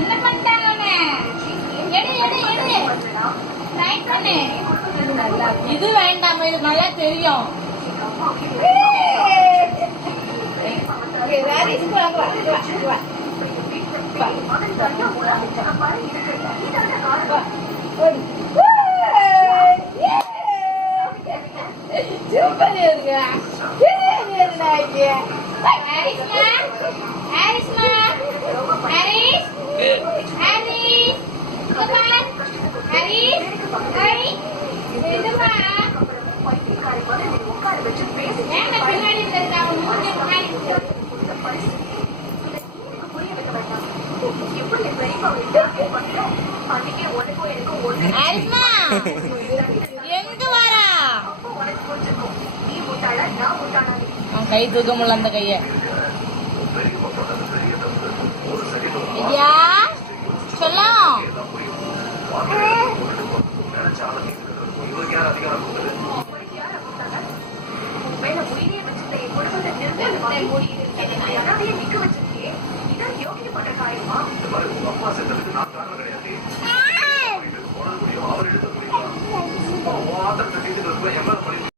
என்ன பண்ணிட்டாங்க? இது வேண்டாம், இது நல்லா தெரியும். எங்க வரா? கை தூக்க முடியல அந்த கைய. ஐயா சொல்லாம் நிக்க வச்சிருக்கேன். இதான் யோகிக்க பண்ற காரியமா?